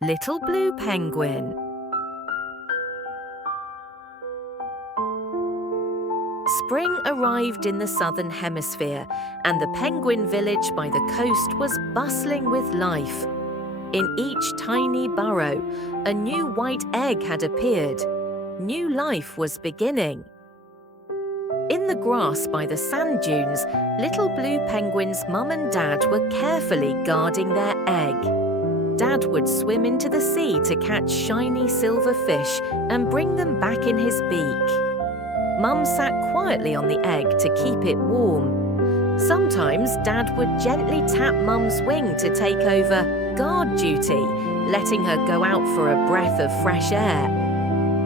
Little Blue Penguin. Spring arrived in the southern hemisphere, and the penguin village by the coast was bustling with life. In each tiny burrow, a new white egg had appeared. New life was beginning. In the grass by the sand dunes, Little Blue Penguin's mum and dad were carefully guarding their egg. Dad would swim into the sea to catch shiny silver fish and bring them back in his beak. Mum sat quietly on the egg to keep it warm. Sometimes Dad would gently tap Mum's wing to take over guard duty, letting her go out for a breath of fresh air.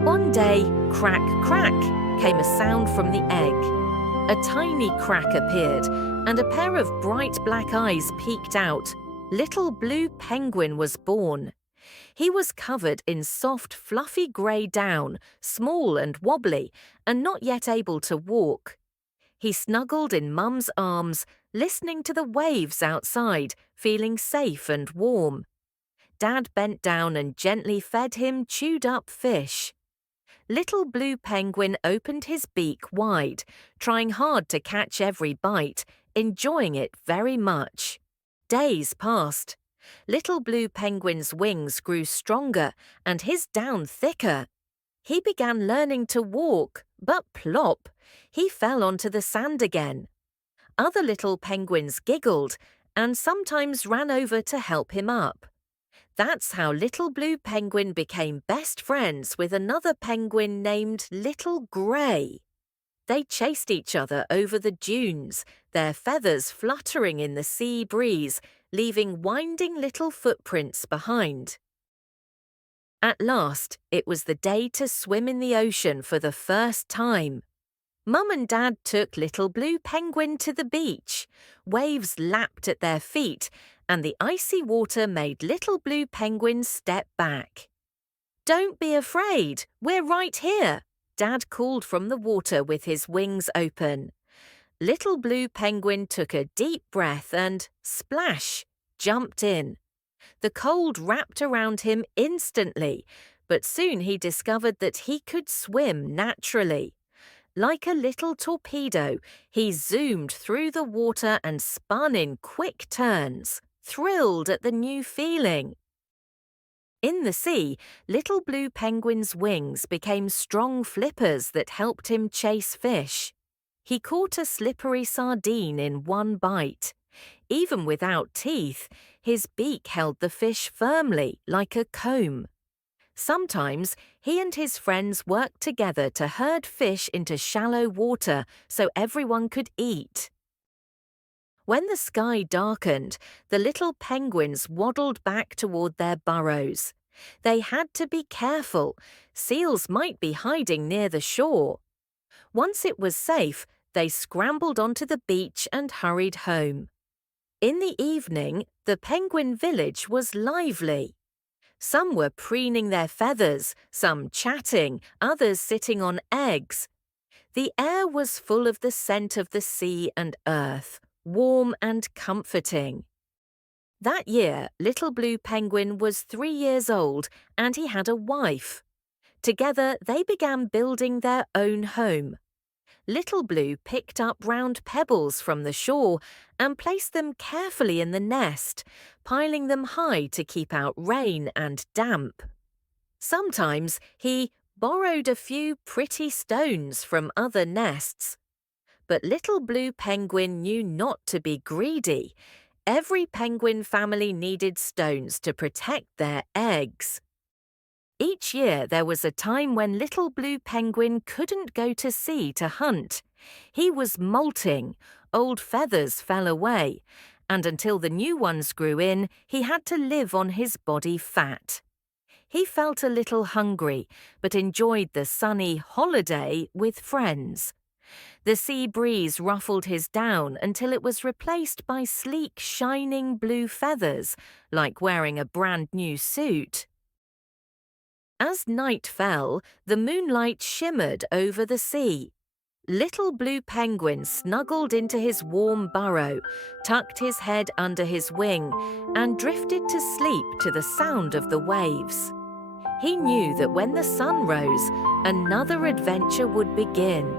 One day, crack, crack, came a sound from the egg. A tiny crack appeared, and a pair of bright black eyes peeked out. Little Blue Penguin was born. He was covered in soft, fluffy grey down, small and wobbly, and not yet able to walk. He snuggled in Mum's arms, listening to the waves outside, feeling safe and warm. Dad bent down and gently fed him chewed-up fish. Little Blue Penguin opened his beak wide, trying hard to catch every bite, enjoying it very much. Days passed. Little Blue Penguin's wings grew stronger and his down thicker. He began learning to walk, but plop, he fell onto the sand again. Other little penguins giggled and sometimes ran over to help him up. That's how Little Blue Penguin became best friends with another penguin named Little Grey. They chased each other over the dunes, their feathers fluttering in the sea breeze, leaving winding little footprints behind. At last, it was the day to swim in the ocean for the first time. Mum and Dad took Little Blue Penguin to the beach. Waves lapped at their feet, and the icy water made Little Blue Penguin step back. "Don't be afraid, we're right here," Dad called from the water with his wings open. Little Blue Penguin took a deep breath and, splash, jumped in. The cold wrapped around him instantly, but soon he discovered that he could swim naturally. Like a little torpedo, he zoomed through the water and spun in quick turns, thrilled at the new feeling. In the sea, Little Blue Penguin's wings became strong flippers that helped him chase fish. He caught a slippery sardine in one bite. Even without teeth, his beak held the fish firmly, like a comb. Sometimes he and his friends worked together to herd fish into shallow water so everyone could eat. When the sky darkened, the little penguins waddled back toward their burrows. They had to be careful. Seals might be hiding near the shore. Once it was safe, they scrambled onto the beach and hurried home. In the evening, the penguin village was lively. Some were preening their feathers, some chatting, others sitting on eggs. The air was full of the scent of the sea and earth, warm and comforting. That year, Little Blue Penguin was 3 years old and he had a wife. Together, they began building their own home. Little Blue picked up round pebbles from the shore and placed them carefully in the nest, piling them high to keep out rain and damp. Sometimes he borrowed a few pretty stones from other nests. But Little Blue Penguin knew not to be greedy. Every penguin family needed stones to protect their eggs. Each year there was a time when Little Blue Penguin couldn't go to sea to hunt. He was molting, old feathers fell away, and until the new ones grew in, he had to live on his body fat. He felt a little hungry, but enjoyed the sunny holiday with friends. The sea breeze ruffled his down until it was replaced by sleek, shining blue feathers, like wearing a brand new suit. As night fell, the moonlight shimmered over the sea. Little Blue Penguin snuggled into his warm burrow, tucked his head under his wing, and drifted to sleep to the sound of the waves. He knew that when the sun rose, another adventure would begin.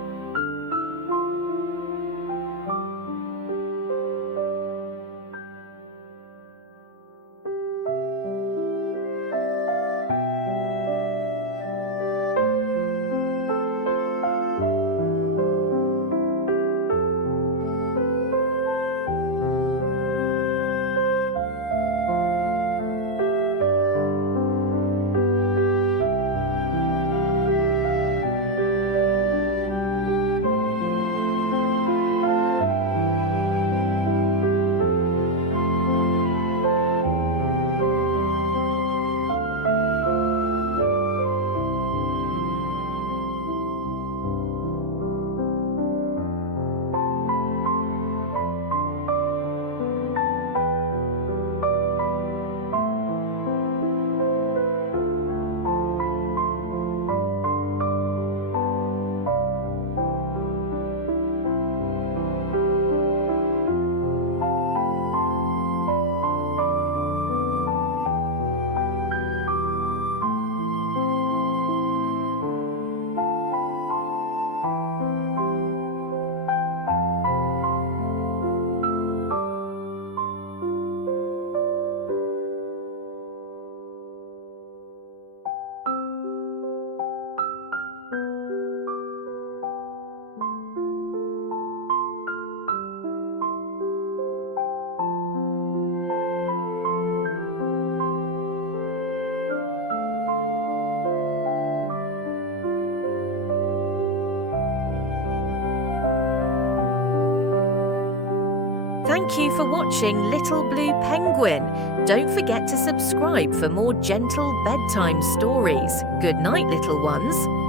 Thank you for watching Little Blue Penguin. Don't forget to subscribe for more gentle bedtime stories. Good night, little ones.